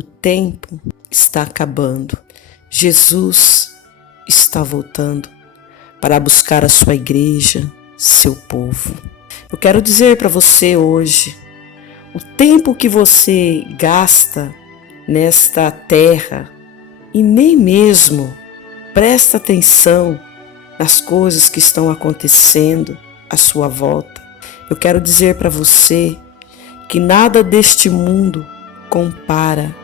O tempo está acabando. Jesus está voltando para buscar a sua igreja, seu povo. Eu quero dizer para você hoje, o tempo que você gasta nesta terra e nem mesmo presta atenção nas coisas que estão acontecendo à sua volta. Eu quero dizer para você que nada deste mundo compara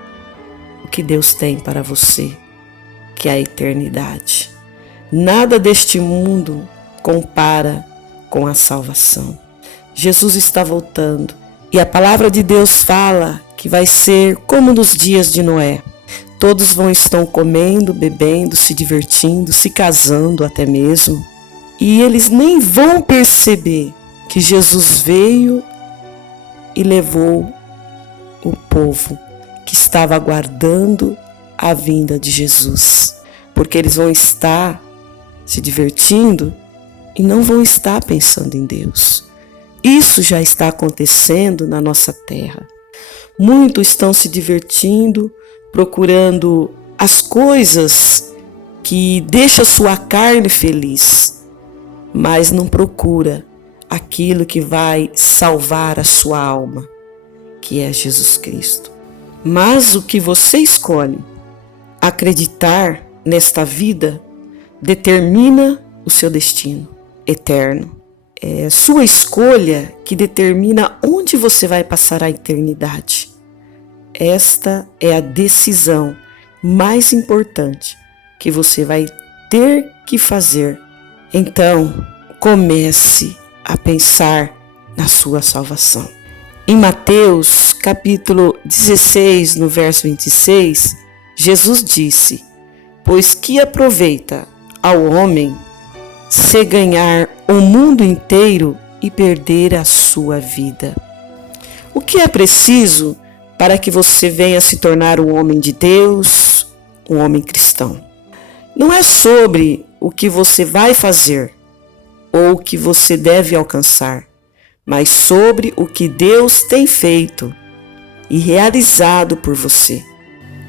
o que Deus tem para você, que é a eternidade. Nada deste mundo compara com a salvação. Jesus está voltando e a palavra de Deus fala que vai ser como nos dias de Noé. Todos estão comendo, bebendo, se divertindo, se casando até mesmo. E eles nem vão perceber que Jesus veio e levou o povo que estava aguardando a vinda de Jesus. Porque eles vão estar se divertindo e não vão estar pensando em Deus. Isso já está acontecendo na nossa terra. Muitos estão se divertindo, procurando as coisas que deixam sua carne feliz, mas não procura aquilo que vai salvar a sua alma, que é Jesus Cristo. Mas o que você escolhe acreditar nesta vida determina o seu destino eterno. É sua escolha que determina onde você vai passar a eternidade. Esta é a decisão mais importante que você vai ter que fazer. Então, comece a pensar na sua salvação. Em Mateus, capítulo 16, no verso 26, Jesus disse: "Pois que aproveita ao homem se ganhar o mundo inteiro e perder a sua vida?" O que é preciso para que você venha se tornar um homem de Deus, um homem cristão? Não é sobre o que você vai fazer ou o que você deve alcançar, mas sobre o que Deus tem feito e realizado por você.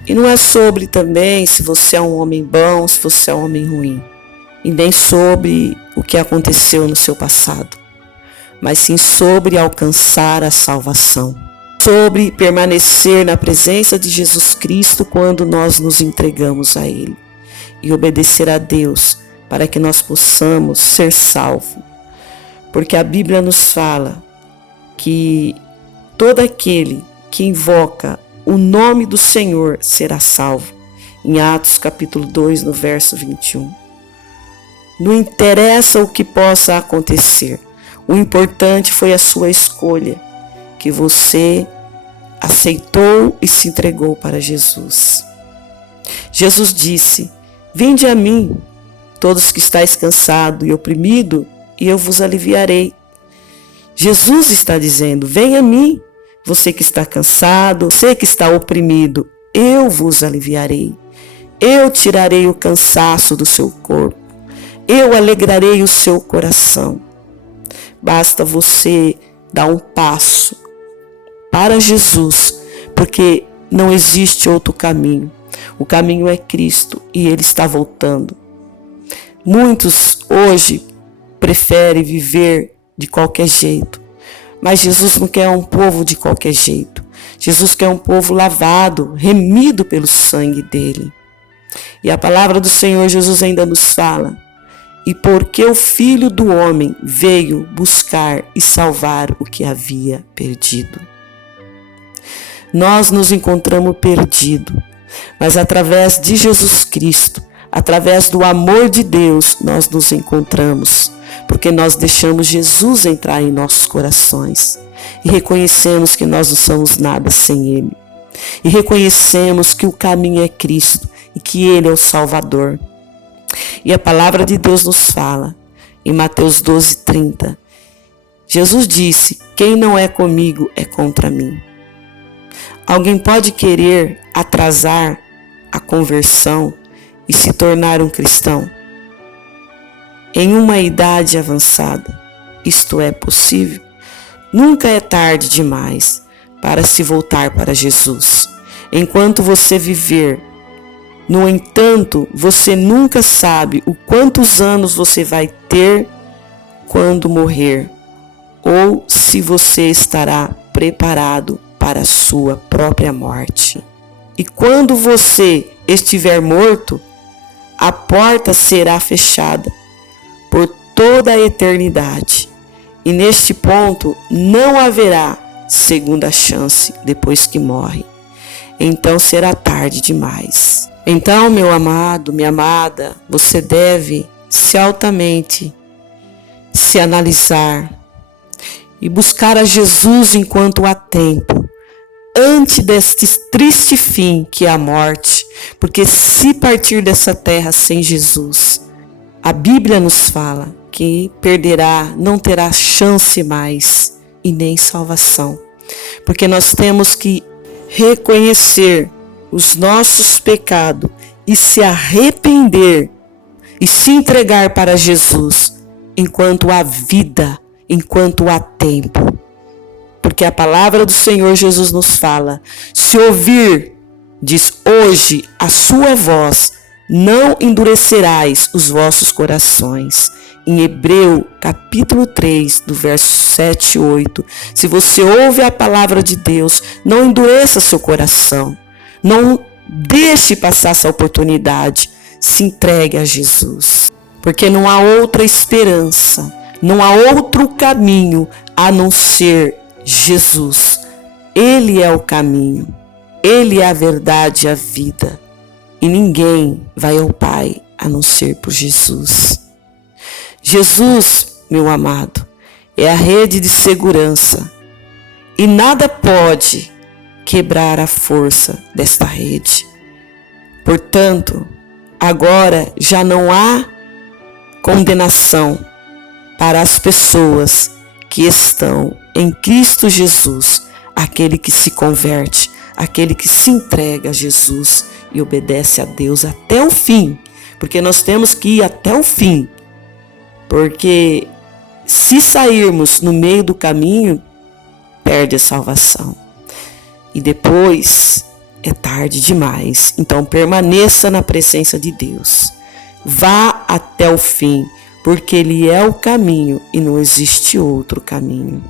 E não é sobre também se você é um homem bom, se você é um homem ruim, e nem sobre o que aconteceu no seu passado, mas sim sobre alcançar a salvação, sobre permanecer na presença de Jesus Cristo quando nós nos entregamos a Ele e obedecer a Deus para que nós possamos ser salvos. Porque a Bíblia nos fala que todo aquele que invoca o nome do Senhor será salvo. Em Atos capítulo 2, no verso 21. Não interessa o que possa acontecer. O importante foi a sua escolha, que você aceitou e se entregou para Jesus. Jesus disse: "Vinde a mim, todos que estáis cansados e oprimidos, e eu vos aliviarei." Jesus está dizendo: "Venha a mim, você que está cansado, você que está oprimido, eu vos aliviarei. Eu tirarei o cansaço do seu corpo. Eu alegrarei o seu coração." Basta você dar um passo para Jesus, porque não existe outro caminho. O caminho é Cristo e Ele está voltando. Muitos hoje preferem viver de qualquer jeito, mas Jesus não quer um povo de qualquer jeito. Jesus quer um povo lavado, remido pelo sangue dele. E a palavra do Senhor Jesus ainda nos fala: "E porque o Filho do Homem veio buscar e salvar o que havia perdido." Nós nos encontramos perdidos, mas através de Jesus Cristo, através do amor de Deus, nós nos encontramos, porque nós deixamos Jesus entrar em nossos corações e reconhecemos que nós não somos nada sem Ele. E reconhecemos que o caminho é Cristo e que Ele é o Salvador. E a palavra de Deus nos fala, em Mateus 12:30, Jesus disse: "Quem não é comigo é contra mim." Alguém pode querer atrasar a conversão e se tornar um cristão em uma idade avançada? Isto é possível? Nunca é tarde demais para se voltar para Jesus. enquanto você viver. No entanto, você nunca sabe o quantos anos você vai ter quando morrer, ou se você estará preparado para a sua própria morte. E quando você estiver morto, a porta será fechada por toda a eternidade. E neste ponto não haverá segunda chance depois que morre. Então será tarde demais. Então, meu amado, minha amada, você deve altamente se analisar e buscar a Jesus enquanto há tempo, antes deste triste fim que é a morte, porque se partir dessa terra sem Jesus, a Bíblia nos fala que perderá, não terá chance mais e nem salvação, porque nós temos que reconhecer os nossos pecados e se arrepender e se entregar para Jesus enquanto há vida, enquanto há tempo. Porque a palavra do Senhor Jesus nos fala: se ouvir, diz, hoje a sua voz, não endurecerás os vossos corações. Em Hebreu, capítulo 3, do verso 7 e 8. Se você ouve a palavra de Deus, não endureça seu coração. Não deixe passar essa oportunidade. Se entregue a Jesus. Porque não há outra esperança, não há outro caminho a não ser Jesus. Ele é o caminho. Ele é a verdade e a vida. E ninguém vai ao Pai a não ser por Jesus. Jesus, meu amado, é a rede de segurança. E nada pode quebrar a força desta rede. Portanto, agora já não há condenação para as pessoas que estão em Cristo Jesus, aquele que se converte, aquele que se entrega a Jesus e obedece a Deus até o fim, porque nós temos que ir até o fim, porque se sairmos no meio do caminho, perde a salvação. E depois é tarde demais. Então permaneça na presença de Deus. Vá até o fim, porque Ele é o caminho e não existe outro caminho.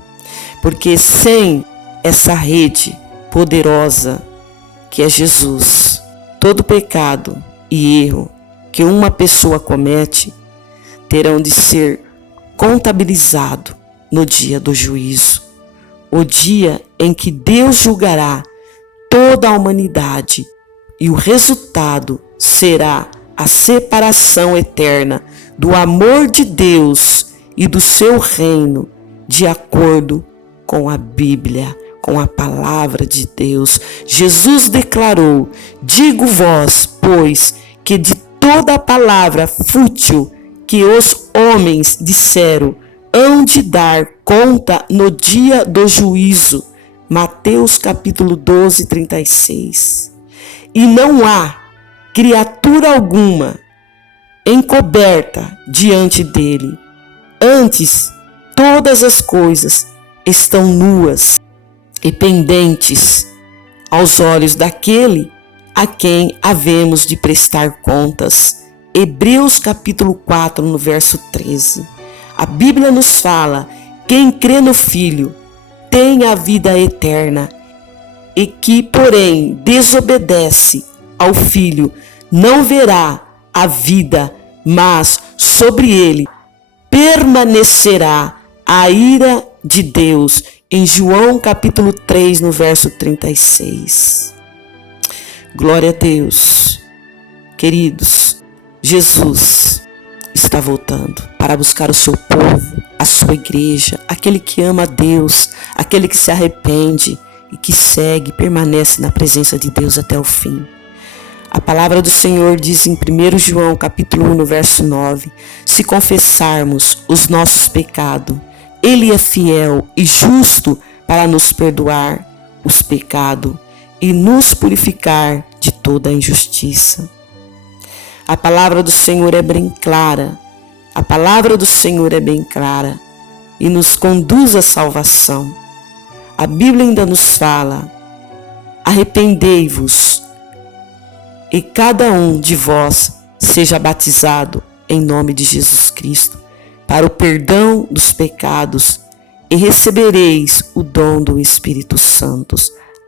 Porque sem essa rede poderosa que é Jesus, todo pecado e erro que uma pessoa comete terão de ser contabilizado no dia do juízo, o dia em que Deus julgará toda a humanidade, e o resultado será a separação eterna do amor de Deus e do seu reino, de acordo com a Bíblia, com a palavra de Deus. Jesus declarou: digo vós, pois, que de toda a palavra fútil que os homens disseram, hão de dar conta no dia do juízo. Mateus capítulo 12, 36. E não há criatura alguma encoberta diante dele. Antes, todas as coisas estão nuas e pendentes aos olhos daquele a quem havemos de prestar contas. Hebreus capítulo 4, no verso 13. A Bíblia nos fala: quem crê no Filho tem a vida eterna, e que, porém, desobedece ao Filho não verá a vida, mas sobre ele permanecerá a ira de Deus. Em João capítulo 3, no verso 36. Glória a Deus. Queridos, Jesus está voltando para buscar o seu povo, a sua igreja, aquele que ama a Deus, aquele que se arrepende e que segue, permanece na presença de Deus até o fim. A palavra do Senhor diz em 1 João capítulo 1, no verso 9, se confessarmos os nossos pecados, Ele é fiel e justo para nos perdoar os pecados e nos purificar de toda a injustiça. A palavra do Senhor é bem clara. A palavra do Senhor é bem clara e nos conduz à salvação. A Bíblia ainda nos fala: arrependei-vos, e cada um de vós seja batizado em nome de Jesus Cristo, para o perdão dos pecados, e recebereis o dom do Espírito Santo.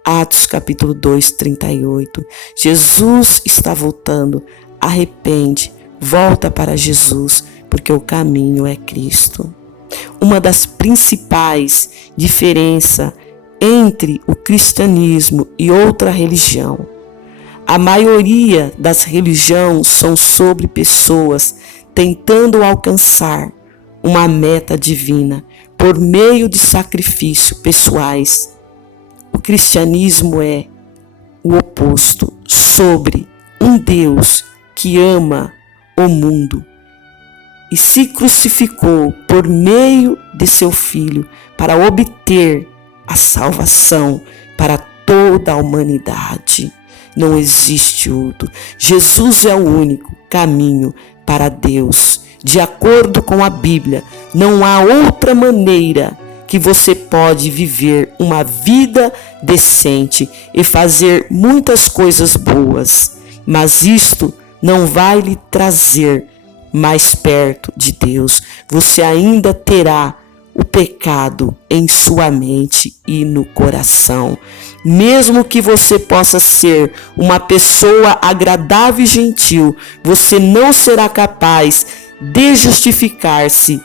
Atos capítulo 2, 38. Jesus está voltando. Arrepende, volta para Jesus, porque o caminho é Cristo. Uma das principais diferenças entre o cristianismo e outra religião. A maioria das religiões são sobre pessoas tentando alcançar uma meta divina por meio de sacrifícios pessoais. O cristianismo é o oposto, sobre um Deus que ama o mundo e se crucificou por meio de seu Filho para obter a salvação para toda a humanidade. Não existe outro. Jesus é o único caminho para Deus. De acordo com a Bíblia, não há outra maneira que você pode viver uma vida decente e fazer muitas coisas boas, mas isto não vai lhe trazer mais perto de Deus. Você ainda terá o pecado em sua mente e no coração. Mesmo que você possa ser uma pessoa agradável e gentil, você não será capaz de justificar-se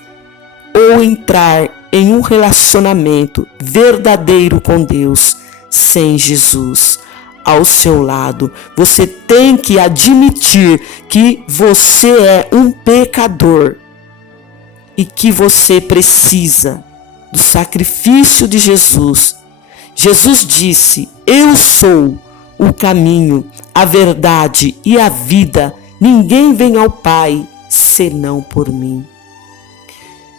ou entrar em um relacionamento verdadeiro com Deus sem Jesus ao seu lado. Você tem que admitir que você é um pecador e que você precisa do sacrifício de Jesus. Jesus disse: eu sou o caminho, a verdade e a vida. Ninguém vem ao Pai senão por mim.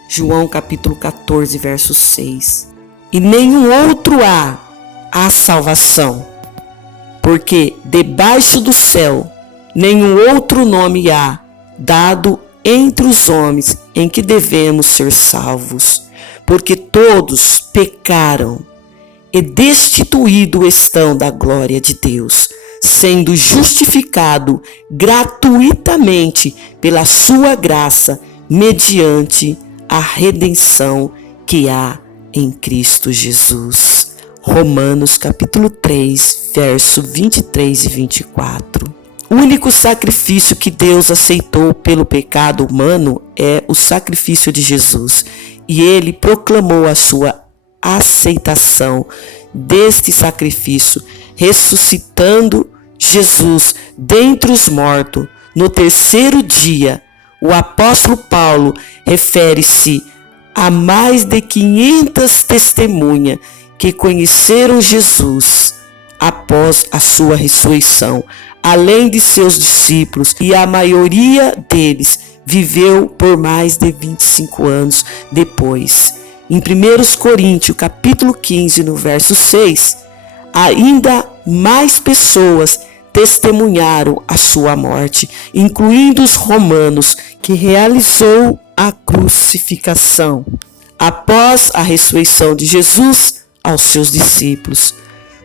João capítulo 14, verso 6. E nenhum outro há salvação, porque debaixo do céu nenhum outro nome há dado entre os homens em que devemos ser salvos, porque todos pecaram e destituídos estão da glória de Deus, sendo justificado gratuitamente pela sua graça, mediante a redenção que há em Cristo Jesus. Romanos capítulo 3, verso 23 e 24. O único sacrifício que Deus aceitou pelo pecado humano é o sacrifício de Jesus, e ele proclamou a sua aceitação deste sacrifício, ressuscitando Jesus dentre os mortos no terceiro dia. O apóstolo Paulo refere-se a mais de 500 testemunhas que conheceram Jesus após a sua ressurreição, além de seus discípulos, e a maioria deles viveu por mais de 25 anos depois. Em 1 Coríntios, capítulo 15, no verso 6, ainda mais pessoas testemunharam a sua morte, incluindo os romanos, que realizou a crucificação após a ressurreição de Jesus aos seus discípulos.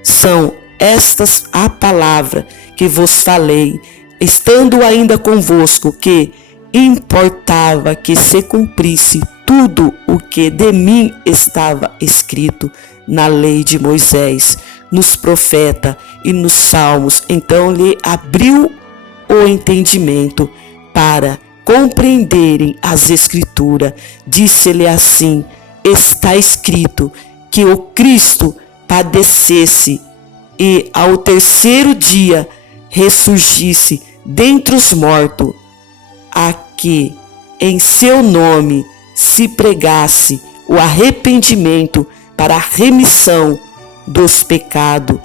São estas a palavra que vos falei, estando ainda convosco, que importava que se cumprisse tudo o que de mim estava escrito na lei de Moisés, nos profetas e nos salmos. Então lhe abriu o entendimento para compreenderem as Escrituras. Disse-lhe assim: está escrito que o Cristo padecesse e ao terceiro dia ressurgisse dentre os mortos, a que em seu nome se pregasse o arrependimento para a remissão dos pecados,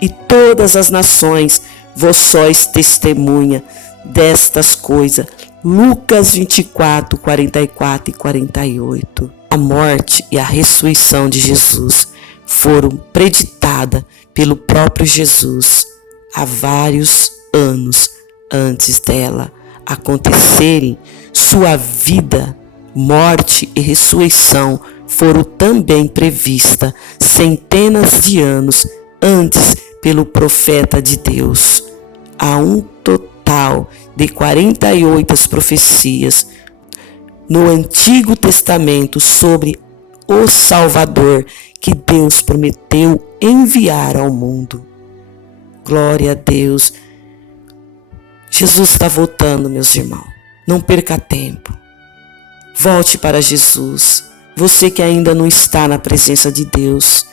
e todas as nações vós sois testemunha destas coisas. Lucas 24, 44 e 48. A morte e a ressurreição de Jesus foram preditadas pelo próprio Jesus há vários anos antes dela acontecerem. Sua vida, morte e ressurreição foram também previstas centenas de anos antes pelo profeta de Deus. Há um total de 48 profecias no Antigo Testamento sobre o Salvador que Deus prometeu enviar ao mundo. Glória a Deus. Jesus está voltando, meus irmãos. Não perca tempo. Volte para Jesus. Você que ainda não está na presença de Deus,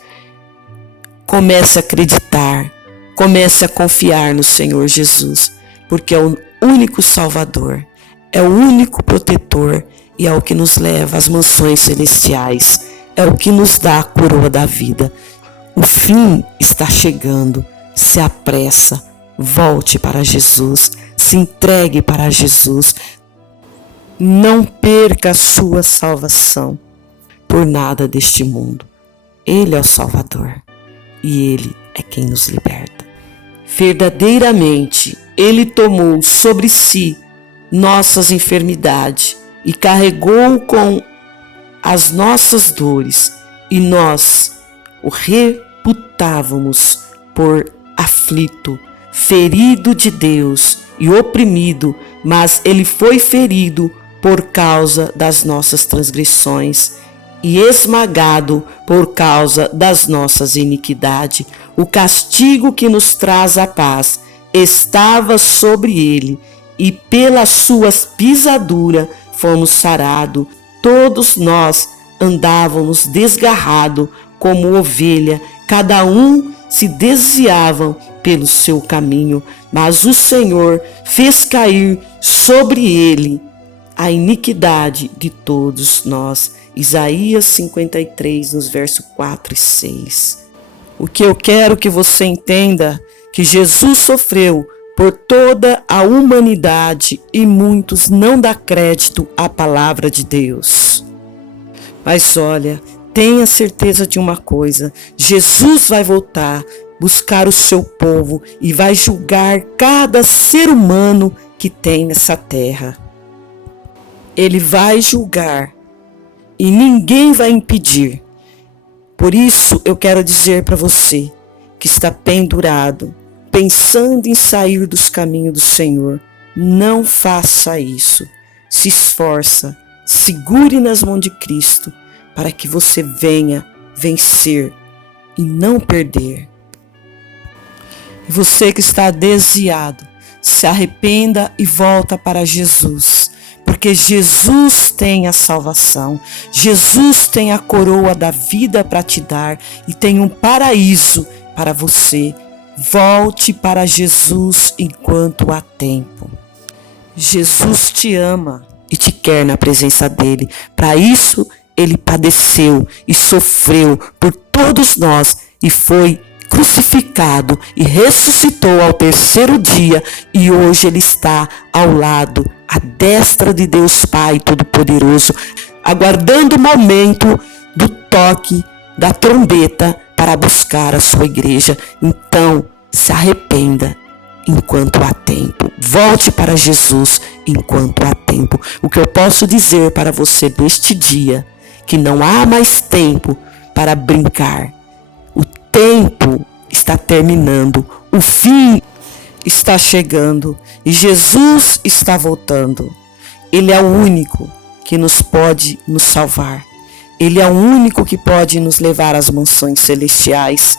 comece a acreditar, comece a confiar no Senhor Jesus, porque é o único Salvador, é o único protetor e é o que nos leva às mansões celestiais, é o que nos dá a coroa da vida. O fim está chegando, se apressa, volte para Jesus, se entregue para Jesus. Não perca a sua salvação por nada deste mundo. Ele é o Salvador e Ele é quem nos liberta. Verdadeiramente, Ele tomou sobre si nossas enfermidades e carregou com as nossas dores, e nós o reputávamos por aflito, ferido de Deus e oprimido, mas Ele foi ferido por causa das nossas transgressões e esmagado por causa das nossas iniquidades. O castigo que nos traz a paz estava sobre ele, e pelas suas pisaduras fomos sarados. Todos nós andávamos desgarrados como ovelha, cada um se desviava pelo seu caminho, mas o Senhor fez cair sobre ele a iniquidade de todos nós. Isaías 53, nos versos 4 e 6. O que eu quero que você entenda, que Jesus sofreu por toda a humanidade e muitos não dão crédito à palavra de Deus. Mas olha, tenha certeza de uma coisa, Jesus vai voltar, buscar o seu povo e vai julgar cada ser humano que tem nessa terra. Ele vai julgar e ninguém vai impedir. Por isso eu quero dizer para você que está pendurado, pensando em sair dos caminhos do Senhor, não faça isso. Se esforça, segure nas mãos de Cristo para que você venha vencer e não perder. E você que está desviado, se arrependa e volta para Jesus. Porque Jesus tem a salvação, Jesus tem a coroa da vida para te dar e tem um paraíso para você. Volte para Jesus enquanto há tempo. Jesus te ama e te quer na presença dele. Para isso, ele padeceu e sofreu por todos nós e foi crucificado e ressuscitou ao terceiro dia, e hoje ele está ao lado, à destra de Deus Pai Todo-Poderoso, aguardando o momento do toque da trombeta para buscar a sua igreja. Então, se arrependa enquanto há tempo. Volte para Jesus enquanto há tempo. O que eu posso dizer para você neste dia, que não há mais tempo para brincar. O tempo está terminando, o fim está chegando e Jesus está voltando. Ele é o único que pode nos salvar. Ele é o único que pode nos levar às mansões celestiais.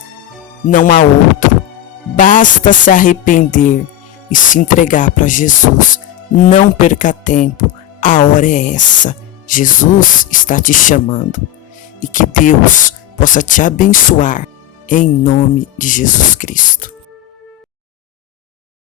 Não há outro. Basta se arrepender e se entregar para Jesus. Não perca tempo. A hora é essa. Jesus está te chamando. E que Deus possa te abençoar em nome de Jesus Cristo.